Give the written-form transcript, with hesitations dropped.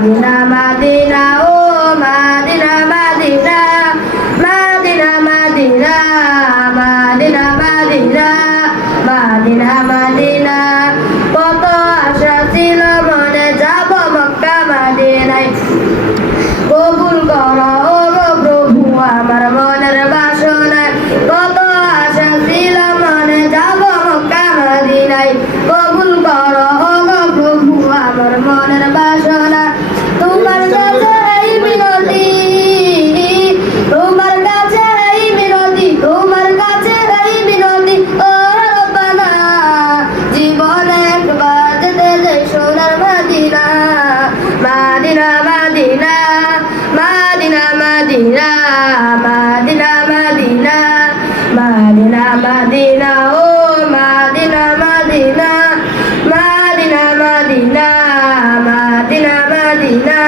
Medina Medina ও Medina Medina Medina Medina Medina Medina Medina Medina কত আশা ছিল মনে যাব মক্কা মদিনায় কবুল করো ও গো প্রভু আমার মনের বাসনা কত আশা ছিল মনে যাব মক্কা মদিনায় কবুল করো ও গো প্রভু আমার মনের বাসনা তোমার কাছে এই মিনতি তোমার কাছে এই মিনতি তোমার কাছে এই মিনতি ও রব্বানা জীবনে একবার যেতে যাই সোনার Medina Medina Medina Medina Medina Medina Medina Medina Medina ও Medina Medina Medina Medina Medina Medina